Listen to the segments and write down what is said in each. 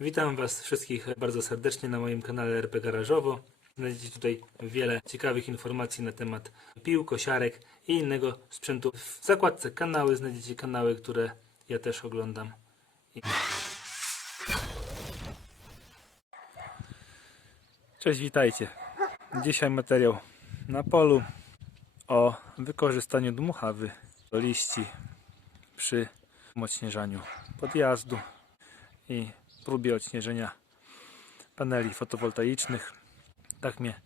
Witam Was wszystkich bardzo serdecznie na moim kanale RP Garażowo. Znajdziecie tutaj wiele ciekawych informacji na temat pił, kosiarek i innego sprzętu. W zakładce kanały znajdziecie kanały, które ja też oglądam. I- Cześć, witajcie. Dzisiaj materiał na polu o wykorzystaniu dmuchawy do liści przy umocnieżaniu podjazdu i próbie odśnieżenia paneli fotowoltaicznych. Tak mnie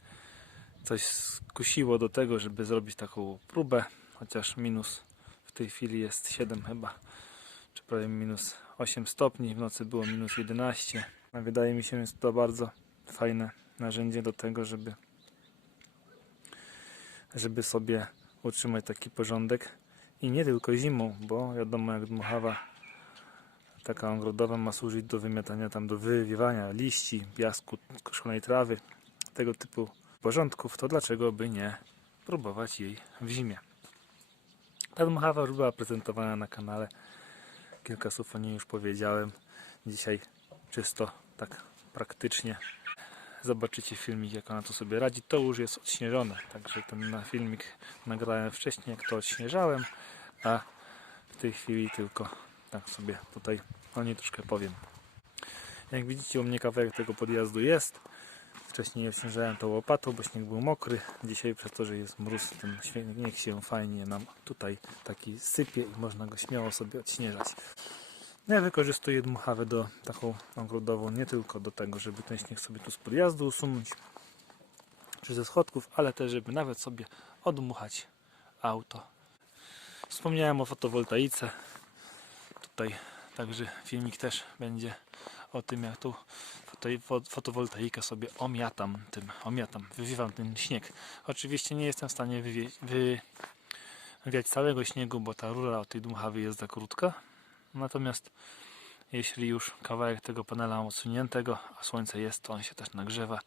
coś skusiło do tego, żeby zrobić taką próbę, chociaż minus w tej chwili jest 7 chyba, czy prawie minus 8 stopni, w nocy było minus 11. A wydaje mi się, jest to bardzo fajne narzędzie do tego, żeby żeby sobie utrzymać taki porządek i nie tylko zimą, bo wiadomo jak dmuchawa taka ogrodowa ma służyć do wymiatania tam, do wywiewania liści, piasku, koszonej trawy, tego typu porządków, to dlaczego by nie próbować jej w zimie. Ta dmuchawa już była prezentowana na kanale, kilka słów o niej już powiedziałem. Dzisiaj czysto, tak praktycznie zobaczycie filmik jak ona to sobie radzi. To już jest odśnieżone, także ten filmik nagrałem wcześniej jak to odśnieżałem, a w tej chwili tylko tak sobie tutaj o niej troszkę powiem. Jak widzicie u mnie kawałek tego podjazdu jest. Wcześniej odśnieżałem to łopatą, bo śnieg był mokry. Dzisiaj przez to, że jest mróz, ten śnieg się fajnie nam tutaj taki sypie i można go śmiało sobie odśnieżać. Ja wykorzystuję dmuchawę do taką ogrodową nie tylko do tego, żeby ten śnieg sobie tu z podjazdu usunąć czy ze schodków, ale też żeby nawet sobie odmuchać auto. Wspomniałem o fotowoltaice. Tutaj także filmik też będzie o tym jak tu fo- fotowoltaikę sobie omiatam tym, omiatam, wywiewam ten śnieg. Oczywiście nie jestem w stanie wywiać całego śniegu, bo ta rura od tej dmuchawy jest za krótka. Natomiast jeśli już kawałek tego panela odsuniętego, a słońce jest, to on się też nagrzewa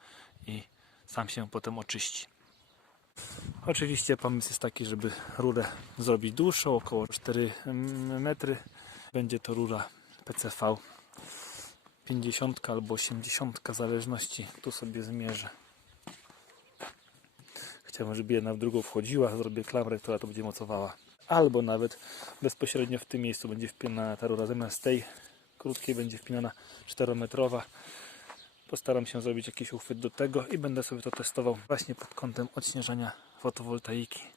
i sam się potem oczyści. Oczywiście pomysł jest taki, żeby rurę zrobić dłuższą, około 4 metry. Będzie to rura PCV 50 albo 80, w zależności. Tu sobie zmierzę. Chciałbym, żeby jedna w drugą wchodziła. Zrobię klamrę, która to będzie mocowała. Albo nawet bezpośrednio w tym miejscu będzie wpinana ta rura. Zamiast tej krótkiej będzie wpinana 4-metrowa. Postaram się zrobić jakiś uchwyt do tego i będę sobie to testował właśnie pod kątem odśnieżania fotowoltaiki.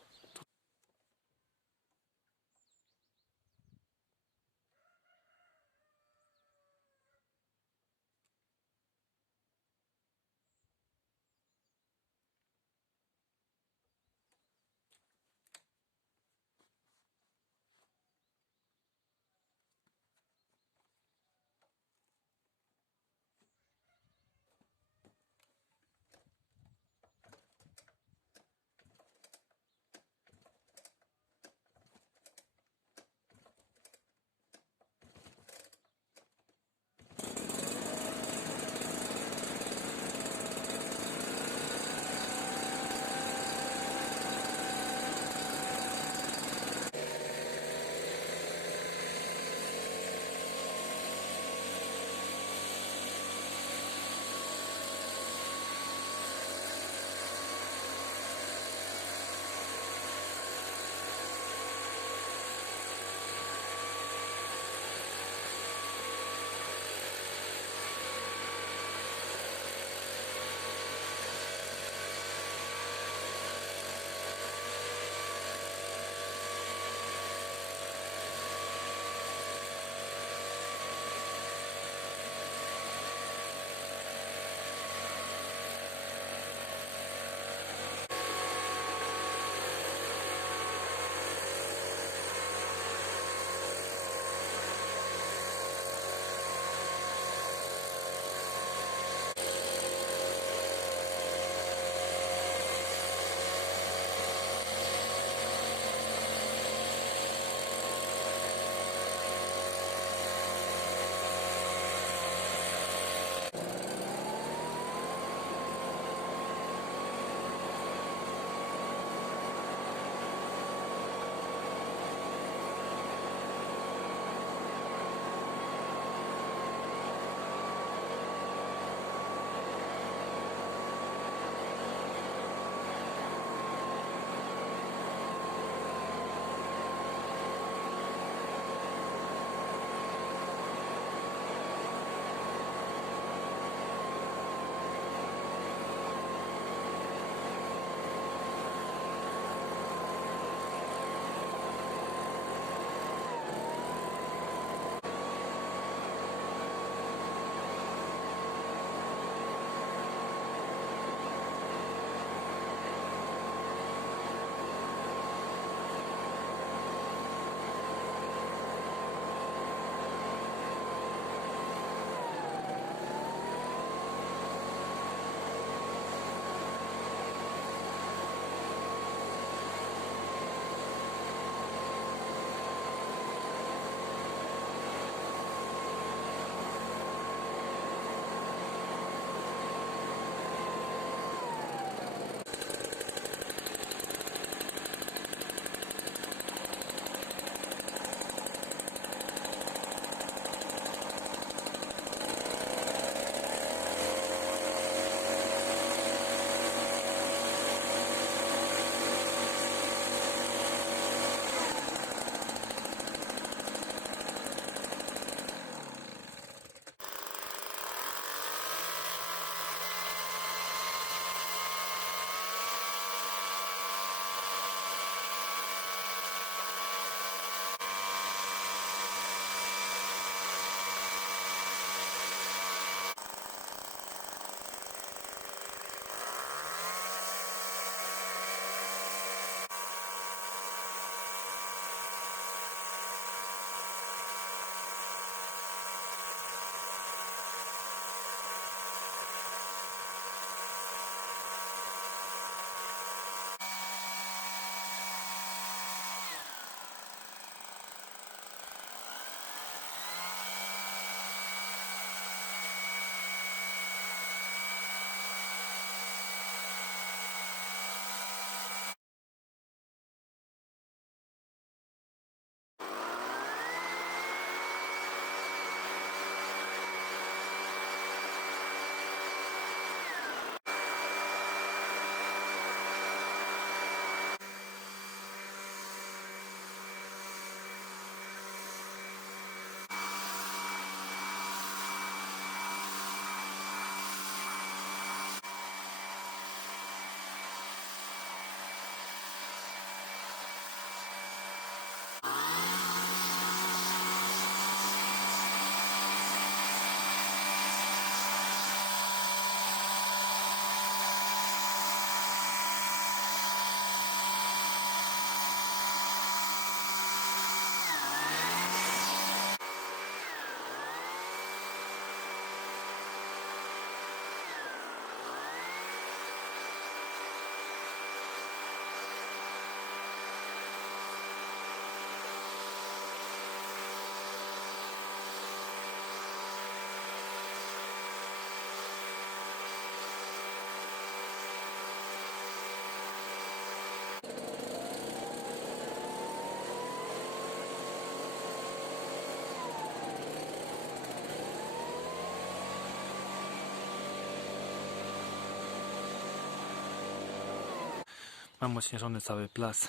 Mam odśnieżony cały plac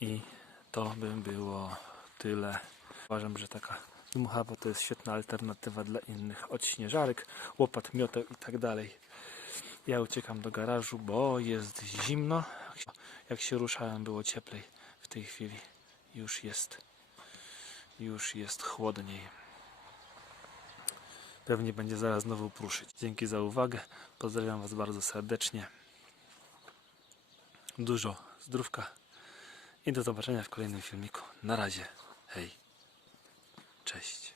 i to by było tyle. Uważam, że taka dmuchawa to jest świetna alternatywa dla innych odśnieżarek, łopat, mioteł i tak dalej. Ja uciekam do garażu, bo jest zimno. Jak się ruszałem, było cieplej. W tej chwili już jest, już jest chłodniej. Pewnie będzie zaraz znowu pruszyć. Dzięki za uwagę. Pozdrawiam Was bardzo serdecznie. Dużo zdrówka i do zobaczenia w kolejnym filmiku. Na razie. Hej. Cześć.